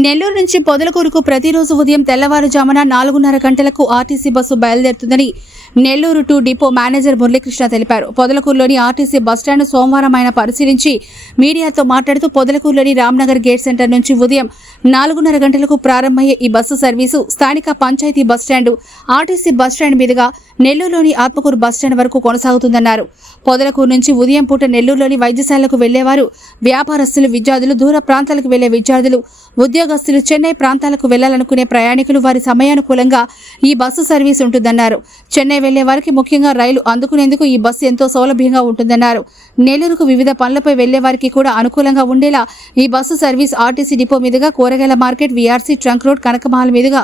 నెల్లూరు నుంచి పొదలకూరుకు ప్రతిరోజు ఉదయం తెల్లవారుజామున నాలుగున్నర గంటలకు RTC bus బయలుదేరుతుందని Nellore two depot manager Muralikrishna తెలిపారు. పొదలకూరులోని ఆర్టీసీ బస్టాండ్ సోమవారం ఆయన పరిశీలించి మీడియాతో మాట్లాడుతూ పొదలకూరులోని రామ్నగర్ గేట్ సెంటర్ నుంచి ఉదయం నాలుగున్నర గంటలకు ప్రారంభమయ్యే ఈ బస్సు సర్వీసు స్థానిక పంచాయతీ బస్టాండ్ ఆర్టీసీ బస్టాండ్ మీదుగా నెల్లూరులోని ఆత్మకూరు బస్టాండ్ వరకు కొనసాగుతుందన్నారు. పొదలకూరు నుంచి ఉదయం పూట నెల్లూరులోని వైద్యశాలకు వెళ్ళేవారు వ్యాపారస్తులు విద్యార్థులు దూర ప్రాంతాలకు వెళ్ళే విద్యార్థులు ఉద్యోగస్తులు చెన్నై ప్రాంతాలకు వెళ్ళాలనుకునే ప్రయాణికులు వారి సమయానుకూలంగా ఈ బస్సు సర్వీస్ ఉంటుందన్నారు. చెన్నై వెళ్ళే వారికి ముఖ్యంగా రైలు అందుకునేందుకు ఈ బస్సు ఎంతో సౌలభ్యంగా ఉంటుందన్నారు. నెల్లూరుకు వివిధ పనులపై వెళ్ళే వారికి కూడా అనుకూలంగా ఉండేలా ఈ బస్సు సర్వీస్ ఆర్టీసీ డిపో మీదుగా కూరగాయల market VRC trunk road Kanakamahal మీదుగా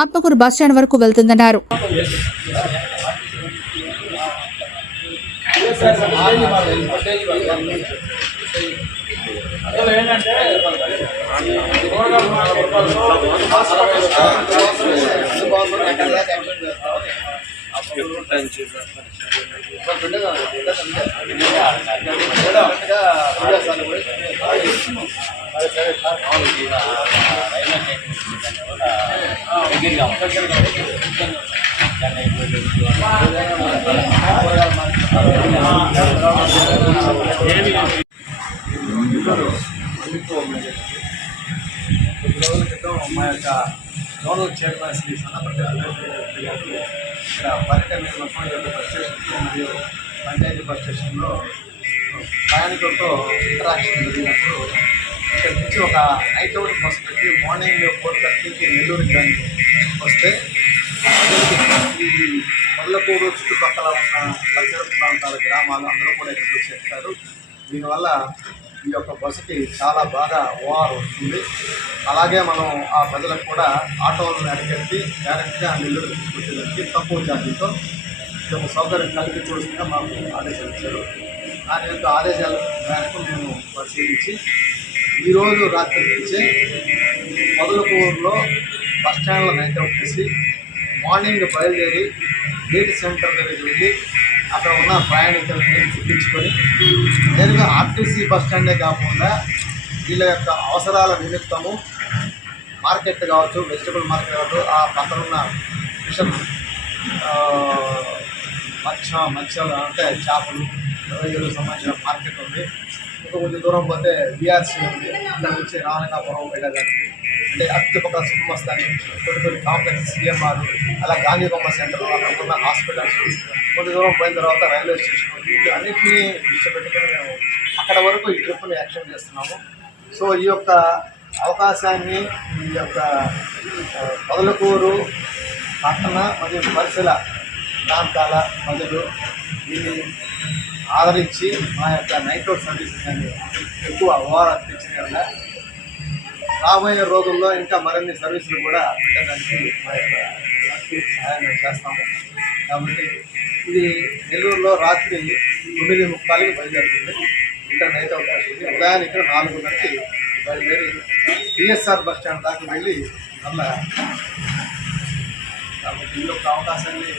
ఆత్మకూరు బస్టాండ్ వరకు వెళ్తుందన్నారు. ఏంటంటే మా యొక్క గౌరవ చైర్మన్ శ్రీ సన్నపతి అంబేద్కర్ గారు ఇక్కడ పర్యటన నిర్వహణ యొక్క బస్ స్టేషన్ మరియు పంచాయతీ బస్ స్టేషన్లో ప్రయాణికులతో ఇంటరాక్షన్ జరిగినప్పుడు ఇక్కడ నుంచి ఒక నైట్ అవుట్ బస్ పెట్టి మార్నింగ్ ఫోర్ థర్టీకి నెల్లూరు కానీ వస్తే ఈ మొదలకూరు చుట్టుపక్కల ఉన్న పరిసర ప్రాంతాల గ్రామాలు అందరూ కూడా ఇక్కడికి వచ్చి దీనివల్ల ఈ యొక్క బస్సుకి చాలా బాగా ఓఆర్ వస్తుంది. అలాగే మనం ఆ ప్రజలకు కూడా ఆటోలను అడిగెత్తి డైరెక్ట్గా నెల్లూరు తీసుకొచ్చేదానికి తక్కువ ఛార్జీతో ఈ యొక్క సౌకర్యం కల్పించవలసిందిగా మాకు ఆదేశాలు ఇచ్చారు. దాని యొక్క ఆదేశాల మేరకు మేము పరిశీలించి ఈరోజు రాత్రి నుంచే మొదలకూరులో బస్ స్టాండ్లో నైట్ అవుట్ చేసి మార్నింగ్ బయలుదేరి గేట్ సెంటర్ దగ్గరికి వెళ్ళి అక్కడ ఉన్న ప్రయాణికులని చూపించుకొని నేరుగా ఆర్టీసీ బస్ స్టాండే కాకుండా వీళ్ళ యొక్క అవసరాల నిమిత్తము మార్కెట్ కావచ్చు వెజిటబుల్ మార్కెట్ కావచ్చు ఆ పక్కన ఉన్న ఫిషర్ మత్స్య మత్స్యాలు అంటే చేపలు రొయ్యలు సంబంధించిన మార్కెట్ ఉంది. ఇంకా కొంచెం దూరం పోతే బీఆర్సీ ఉంది. అక్కడ నుంచి రావణకాపురం వెళ్ళడానికి అంటే అత్యుపక శుభమస్తాని కొన్ని కొన్ని కాంప్లెక్స్ సిఎంఆర్ అలా గాంధీ బొమ్మ సెంటర్ అక్కడ హాస్పిటల్స్ కొంత దూరం పోయిన తర్వాత రైల్వే స్టేషన్ వీటి అన్నింటినీ దృష్టి మేము అక్కడ వరకు ఈ ట్రిప్ని యాక్షన్ చేస్తున్నాము. సో ఈ యొక్క అవకాశాన్ని ఈ యొక్క పొదలకూరు పట్టణ మరియు పరిసర ప్రాంతాల ప్రజలు దీన్ని ఆదరించి మా యొక్క నైట్ రోడ్ సర్వీసెస్ అని ఎక్కువ ఓవర్ తెచ్చిన రాబోయే రోజుల్లో ఇంకా మరిన్ని సర్వీసులు కూడా పెట్టడానికి సహాయం చేస్తాము. కాబట్టి ఇది నెల్లూరులో రాత్రి తొమ్మిది ముప్పాలకి బయలుదేరుతుంది. ఇక్కడ నైట్ అవుట్ వస్తుంది ఉదయాన్ని ఇక్కడ నాలుగున్నరకి బయలుదేరి టిఎస్ఆర్ బస్ స్టాండ్ దాకా వెళ్ళి మళ్ళా కాబట్టి ఈ యొక్క అవకాశాన్ని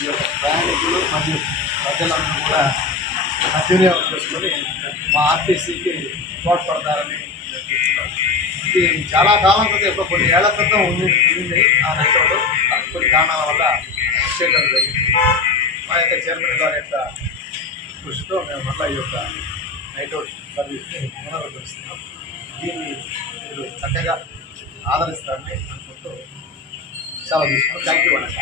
ఈ యొక్క ప్రయాణికులు మరియు ప్రజలందరూ కూడా సద్వినియోగం చేసుకొని మా ఆర్టీసీకి తోడ్పడతారని ఇది చాలా కాలం క్రితం ఇప్పుడు కొన్ని ఏళ్ళ క్రితం ఉంది ఉంది ఆ నైట్ కొన్ని కారణాల వల్ల చేయడం జరిగింది. మా యొక్క చైర్మన్ గారి యొక్క కృషితో మేము మళ్ళీ ఈ యొక్క నైట్ అవుట్ సర్వీస్ని పునరుద్ధరిస్తున్నాం. దీన్ని మీరు చక్కగా ఆదరిస్తారని అనుకుంటూ సెలవు తీసుకున్నాం థ్యాంక్ యూ అండి